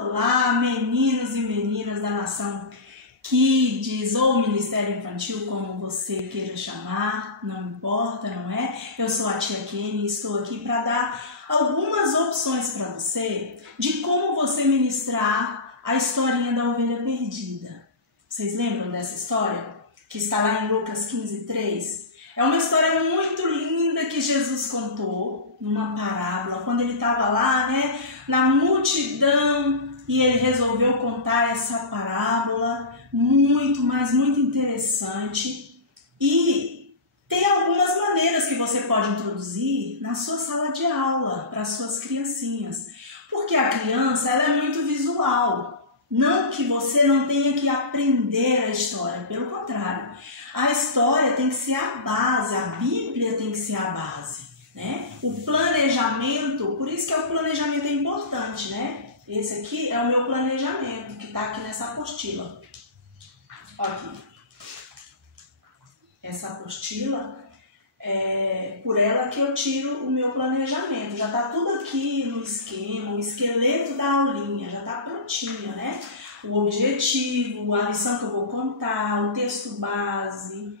Olá, meninos e meninas da Nação Kids ou Ministério Infantil, como você queira chamar, não importa, não é? Eu sou a tia Kenny e estou aqui para dar algumas opções para você de como você ministrar a historinha da ovelha perdida. Vocês lembram dessa história? Que está lá em Lucas 15:3? É uma história muito linda que Jesus contou numa parábola, quando ele estava lá, né, na multidão, e ele resolveu contar essa parábola mas muito interessante. E tem algumas maneiras que você pode introduzir na sua sala de aula para as suas criancinhas, porque a criança ela é muito visual. Não que você não tenha que aprender a história, pelo contrário. A história tem que ser a base, a Bíblia tem que ser a base, né? O planejamento, por isso que o planejamento é importante, né? Esse aqui é o meu planejamento, que está aqui nessa apostila. Olha aqui. Essa apostila, por ela que eu tiro o meu planejamento. Já está tudo aqui no esquema, o esqueleto da aulinha, já está prontinho, né? O objetivo, a lição que eu vou contar, o texto base,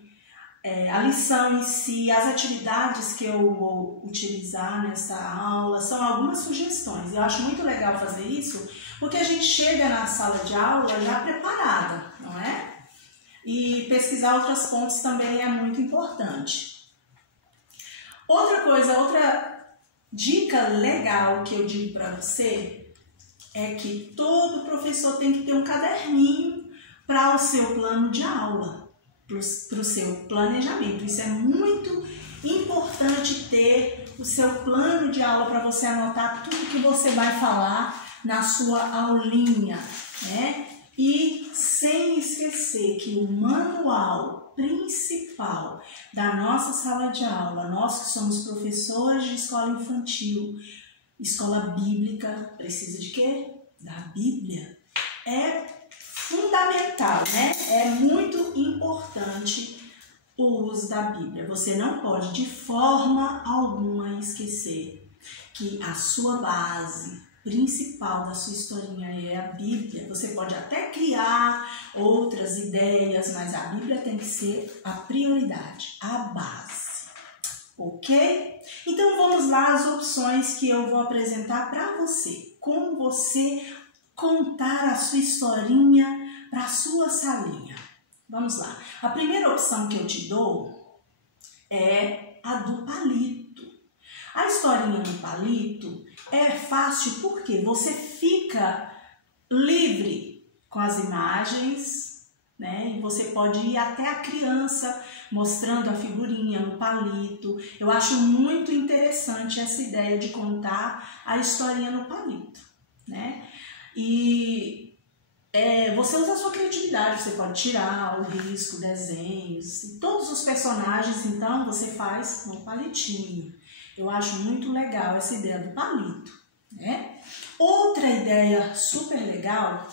a lição em si, as atividades que eu vou utilizar nessa aula, são algumas sugestões. Eu acho muito legal fazer isso, porque a gente chega na sala de aula já preparada, não é? E pesquisar outras fontes também é muito importante. Outra dica legal que eu digo para você é que todo professor tem que ter um caderninho para o seu plano de aula, para o seu planejamento. Isso é muito importante, ter o seu plano de aula para você anotar tudo que você vai falar na sua aulinha, né? E sem esquecer que o manual principal da nossa sala de aula, nós que somos professores de escola infantil, escola bíblica, precisa de quê? Da Bíblia. É fundamental, né? É muito importante o uso da Bíblia. Você não pode de forma alguma esquecer que a sua base principal da sua historinha é a Bíblia. Você pode até criar outras ideias, mas a Bíblia tem que ser a prioridade, a base. Ok? Então vamos lá as opções que eu vou apresentar para você. Como você contar a sua historinha para a sua salinha. Vamos lá. A primeira opção que eu te dou é a do palito. A historinha do palito é fácil porque você fica livre com as imagens, né? E você pode ir até a criança mostrando a figurinha no palito. Eu acho muito interessante essa ideia de contar a historinha no palito, né? E você usa a sua criatividade, você pode tirar o risco, desenhos, e todos os personagens, então, você faz no palitinho. Eu acho muito legal essa ideia do palito, né? Outra ideia super legal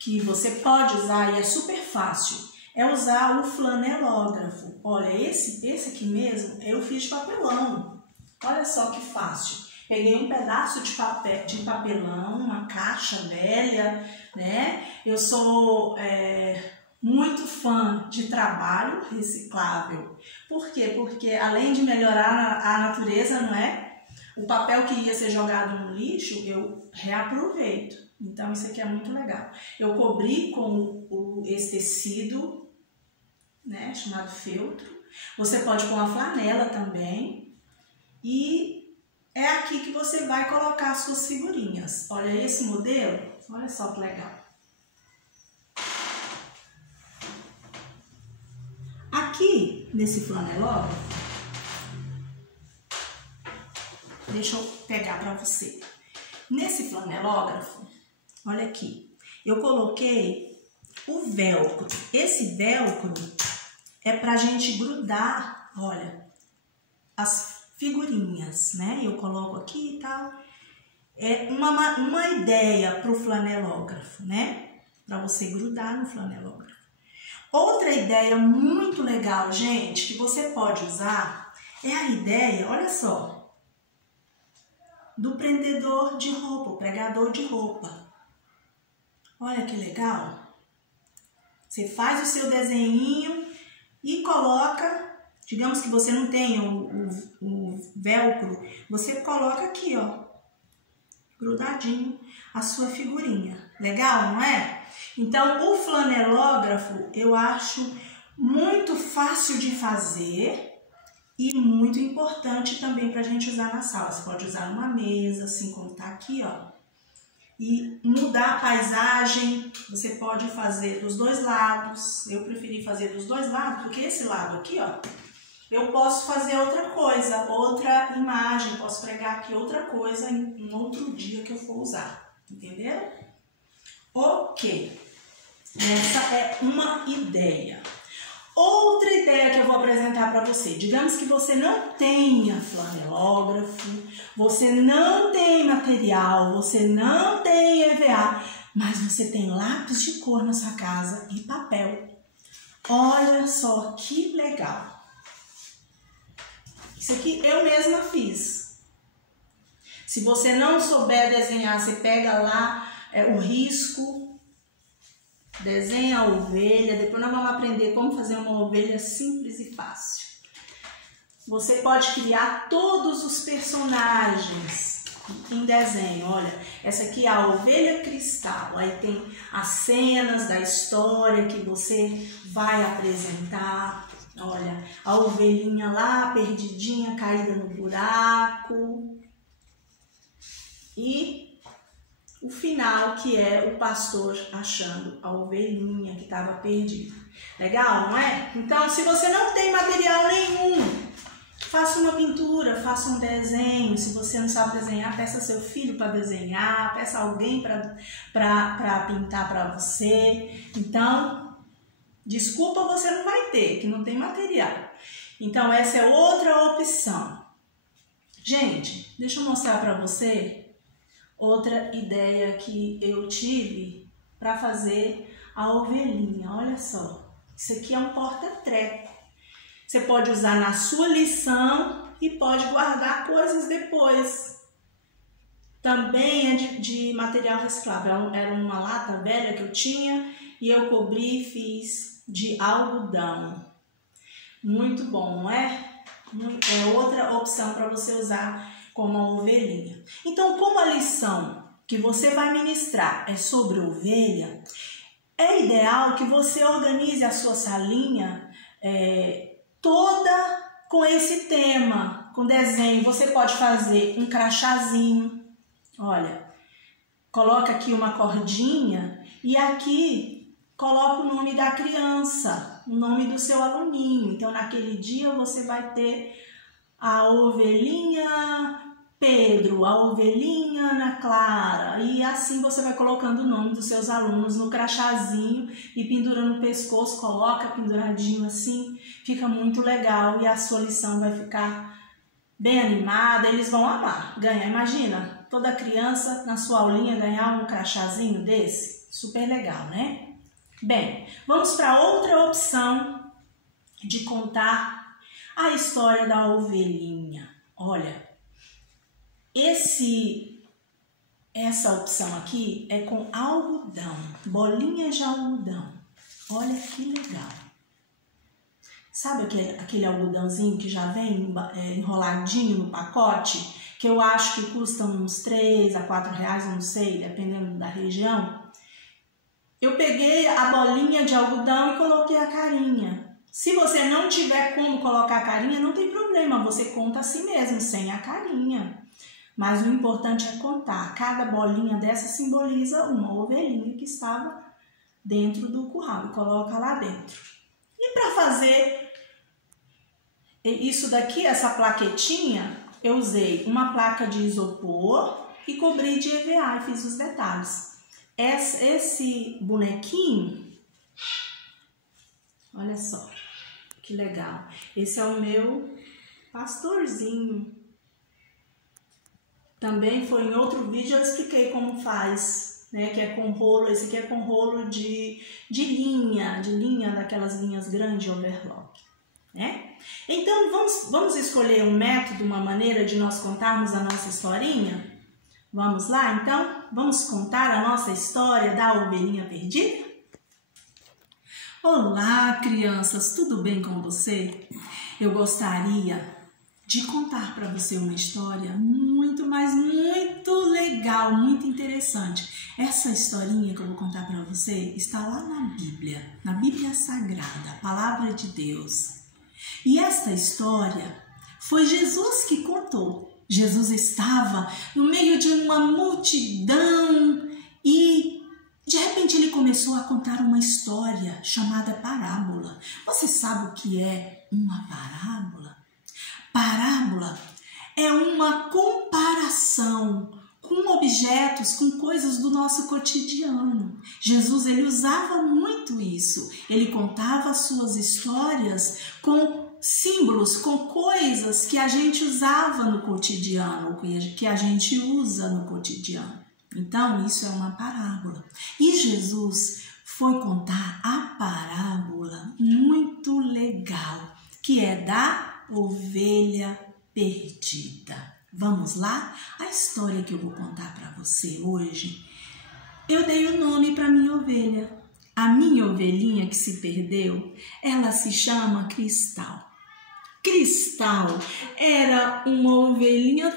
que você pode usar e é super fácil é usar o flanelógrafo. Olha, esse aqui mesmo eu fiz de papelão. Olha só que fácil. Peguei um pedaço de papelão, uma caixa velha, né? Eu sou muito fã de trabalho reciclável. Por quê? Porque além de melhorar a natureza, não é? O papel que ia ser jogado no lixo, eu reaproveito. Então, isso aqui é muito legal. Eu cobri com esse tecido, né, chamado feltro. Você pode pôr uma flanela também. E é aqui que você vai colocar as suas figurinhas. Olha esse modelo. Olha só que legal. Aqui, nesse flanelógrafo, deixa eu pegar para você. Nesse flanelógrafo, olha aqui, eu coloquei o velcro. Esse velcro é pra gente grudar, olha, as figurinhas, né? Eu coloco aqui e tal. É uma ideia pro flanelógrafo, né? Para você grudar no flanelógrafo. Outra ideia muito legal, gente, que você pode usar é a ideia, olha só, do prendedor de roupa, o pregador de roupa. Olha que legal. Você faz o seu desenhinho e coloca, digamos que você não tenha o velcro, você coloca aqui, ó, grudadinho a sua figurinha. Legal, não é? Então, o flanelógrafo eu acho muito fácil de fazer e muito importante também para a gente usar na sala. Você pode usar numa mesa, assim como tá aqui, ó. E mudar a paisagem, você pode fazer dos dois lados. Eu preferi fazer dos dois lados, porque esse lado aqui, ó, eu posso fazer outra coisa, outra imagem, posso pregar aqui outra coisa em outro dia que eu for usar, entendeu? Ok, essa é uma ideia. Outra ideia que eu vou apresentar para você, digamos que você não tenha flanelógrafo, você não tem material, você não tem EVA, mas você tem lápis de cor na sua casa e papel. Olha só que legal. Isso aqui eu mesma fiz. Se você não souber desenhar, você pega lá o risco, desenha a ovelha, depois nós vamos aprender como fazer uma ovelha simples e fácil. Você pode criar todos os personagens em desenho. Olha, essa aqui é a ovelha cristal. Aí tem as cenas da história que você vai apresentar. Olha, a ovelhinha lá, perdidinha, caída no buraco. E o final, que é o pastor achando a ovelhinha que estava perdida. Legal, não é? Então, se você não tem material nenhum, faça uma pintura, faça um desenho. Se você não sabe desenhar, peça seu filho para desenhar, peça alguém para pintar para você. Então, desculpa, você não vai ter, que não tem material. Então, essa é outra opção. Gente, deixa eu mostrar para você outra ideia que eu tive para fazer a ovelhinha. Olha só, isso aqui é um porta-treco. Você pode usar na sua lição e pode guardar coisas depois. Também é de material reciclável. Era uma lata velha que eu tinha e eu cobri e fiz de algodão. Muito bom, não é? É outra opção para você usar como a ovelhinha. Então, como a lição que você vai ministrar é sobre ovelha, é ideal que você organize a sua salinha toda com esse tema, com desenho. Você pode fazer um crachazinho. Olha, coloca aqui uma cordinha e aqui coloca o nome da criança, o nome do seu aluninho. Então, naquele dia você vai ter a ovelhinha Pedro, a ovelhinha Ana Clara, e assim você vai colocando o nome dos seus alunos no crachazinho e pendurando no pescoço, coloca penduradinho assim, fica muito legal e a sua lição vai ficar bem animada, eles vão amar ganhar. Imagina, toda criança na sua aulinha ganhar um crachazinho desse, super legal, né? Bem, vamos para outra opção de contar a história da ovelhinha. Olha, essa opção aqui é com algodão, bolinhas de algodão. Olha que legal. Sabe aquele algodãozinho que já vem enroladinho no pacote? Que eu acho que custa uns 3 a 4 reais, não sei, dependendo da região. Eu peguei a bolinha de algodão e coloquei a carinha. Se você não tiver como colocar a carinha, não tem problema, você conta assim mesmo, sem a carinha. Mas o importante é contar. Cada bolinha dessa simboliza uma ovelhinha que estava dentro do curral. E coloca lá dentro. E para fazer isso daqui, essa plaquetinha, eu usei uma placa de isopor e cobri de EVA e fiz os detalhes. Esse bonequinho, olha só, que legal. Esse é o meu pastorzinho. Também foi em outro vídeo, eu expliquei como faz, né? Que é com rolo, esse aqui é com rolo de linha, daquelas linhas grandes overlock, né? Então, vamos escolher um método, uma maneira de nós contarmos a nossa historinha? Vamos lá, então? Vamos contar a nossa história da ovelhinha perdida? Olá, crianças, tudo bem com você? Eu gostaria de contar para você uma história muito legal, muito interessante. Essa historinha que eu vou contar para você está lá na Bíblia Sagrada, a Palavra de Deus. E esta história foi Jesus que contou. Jesus estava no meio de uma multidão e de repente ele começou a contar uma história chamada parábola. Você sabe o que é uma parábola? Parábola é uma comparação com objetos, com coisas do nosso cotidiano. Jesus, ele usava muito isso. Ele contava as suas histórias com símbolos, com coisas que a gente usava no cotidiano, que a gente usa no cotidiano. Então, isso é uma parábola. E Jesus foi contar a parábola muito legal, que é da ovelha perdida. Vamos lá? A história que eu vou contar para você hoje, eu dei o nome para minha ovelha. A minha ovelhinha que se perdeu, ela se chama Cristal. Cristal era uma ovelhinha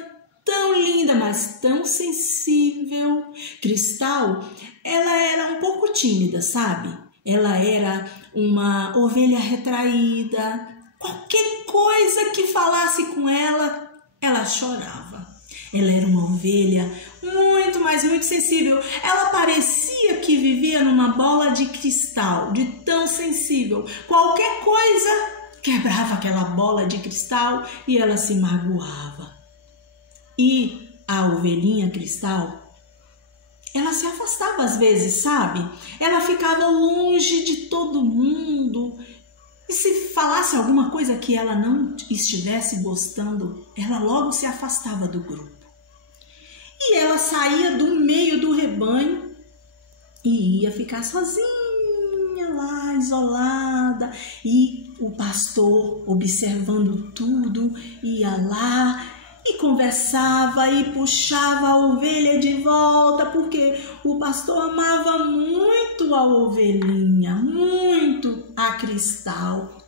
tão linda, mas tão sensível. Cristal, ela era um pouco tímida, sabe? Ela era uma ovelha retraída. Qualquer coisa que falasse com ela, ela chorava. Ela era uma ovelha muito sensível. Ela parecia que vivia numa bola de cristal, de tão sensível. Qualquer coisa quebrava aquela bola de cristal e ela se magoava. E a ovelhinha Cristal, ela se afastava às vezes, sabe? Ela ficava longe de todo mundo. E se falasse alguma coisa que ela não estivesse gostando, ela logo se afastava do grupo. E ela saía do meio do rebanho e ia ficar sozinha lá, isolada. E o pastor, observando tudo, ia lá e conversava e puxava a ovelha de volta, porque o pastor amava muito a ovelhinha, muito a Cristal.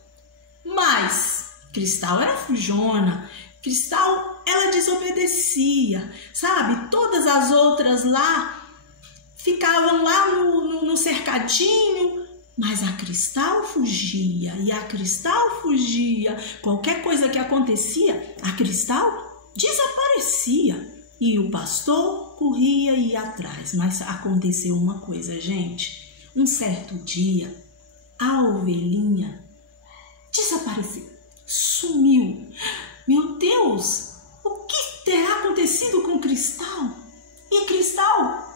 Mas Cristal era fujona, Cristal, ela desobedecia, sabe? Todas as outras lá ficavam lá no cercadinho, mas a Cristal fugia, e a Cristal fugia. Qualquer coisa que acontecia, a Cristal desaparecia e o pastor corria e ia atrás. Mas aconteceu uma coisa, gente. Um certo dia, a ovelhinha desapareceu, sumiu. Meu Deus, o que terá acontecido com Cristal? E Cristal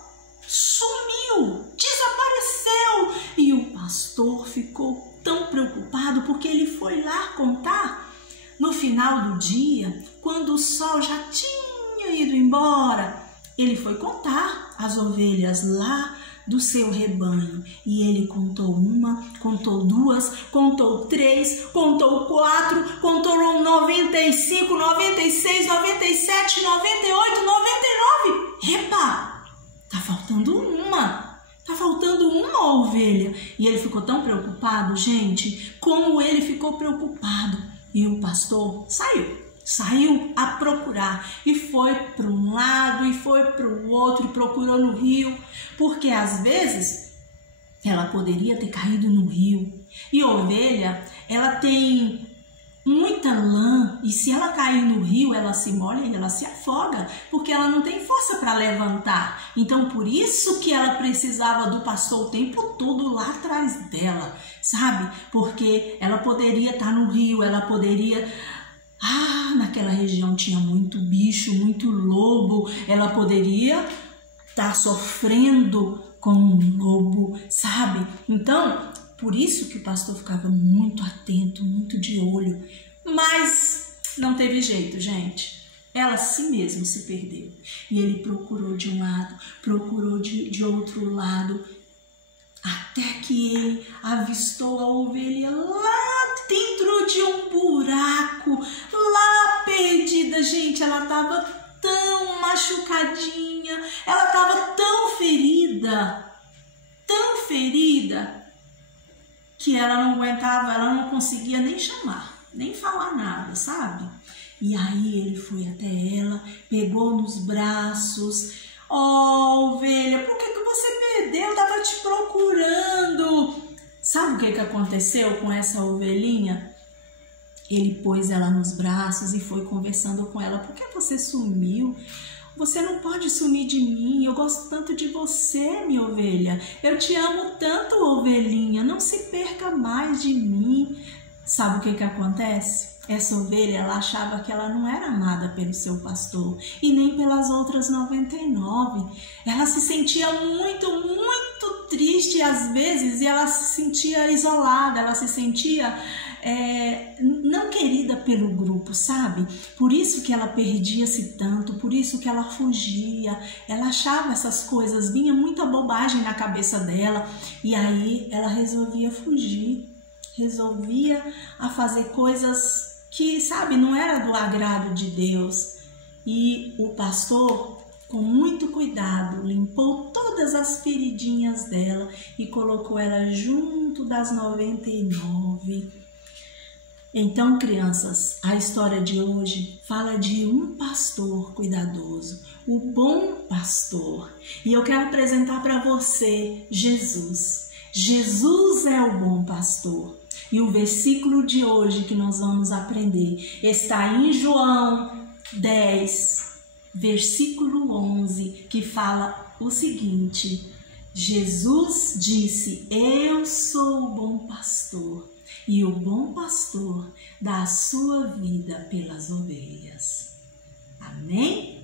sumiu, desapareceu. E o pastor ficou tão preocupado porque ele foi lá contar. No final do dia, quando o sol já tinha ido embora, ele foi contar as ovelhas lá do seu rebanho. E ele contou uma, contou duas, contou três, contou quatro, contou 95, 96, 97, 98, 99. Epa, tá faltando uma. Tá faltando uma ovelha. E ele ficou tão preocupado, gente, como ele ficou preocupado. E o pastor saiu a procurar e foi para um lado e foi para o outro e procurou no rio, porque às vezes ela poderia ter caído no rio. E ovelha, ela tem muita lã e se ela cair no rio, ela se molha e ela se afoga, porque ela não tem força para levantar. Então, por isso que ela precisava do pastor o tempo todo lá atrás dela, sabe? Porque ela poderia estar no rio, ela poderia... naquela região tinha muito bicho, muito lobo, ela poderia estar sofrendo com um lobo, sabe? Então, por isso que o pastor ficava muito atento, muito de olho. Mas não teve jeito, gente. Ela assim mesmo se perdeu. E ele procurou de um lado, procurou de outro lado, até que ele avistou a ovelha lá dentro de um buraco, lá perdida. Gente, ela estava tão machucadinha, ela estava tão ferida, que ela não aguentava, ela não conseguia nem chamar, nem falar nada, sabe? E aí ele foi até ela, pegou nos braços. Oh, ovelha, por que você perdeu? Eu tava te procurando. Sabe o que aconteceu com essa ovelhinha? Ele pôs ela nos braços e foi conversando com ela. Por que você sumiu? Você não pode sumir de mim. Eu gosto tanto de você, minha ovelha. Eu te amo tanto, ovelhinha. Não se perca mais de mim. Sabe o que acontece? Essa ovelha, ela achava que ela não era amada pelo seu pastor e nem pelas outras 99. Ela se sentia muito triste às vezes, e ela se sentia isolada, ela se sentia não querida pelo grupo, sabe? Por isso que ela perdia-se tanto, por isso que ela fugia. Ela achava essas coisas, vinha muita bobagem na cabeça dela, e aí ela resolvia fugir, resolvia a fazer coisas que, sabe, não era do agrado de Deus. E o pastor, com muito cuidado, limpou todas as feridinhas dela e colocou ela junto das 99. Então, crianças, a história de hoje fala de um pastor cuidadoso, o bom pastor. E eu quero apresentar para você Jesus. Jesus é o bom pastor. E o versículo de hoje que nós vamos aprender está em João 10, versículo 11, que fala o seguinte: Jesus disse: eu sou o bom pastor, e o bom pastor dá a sua vida pelas ovelhas. Amém?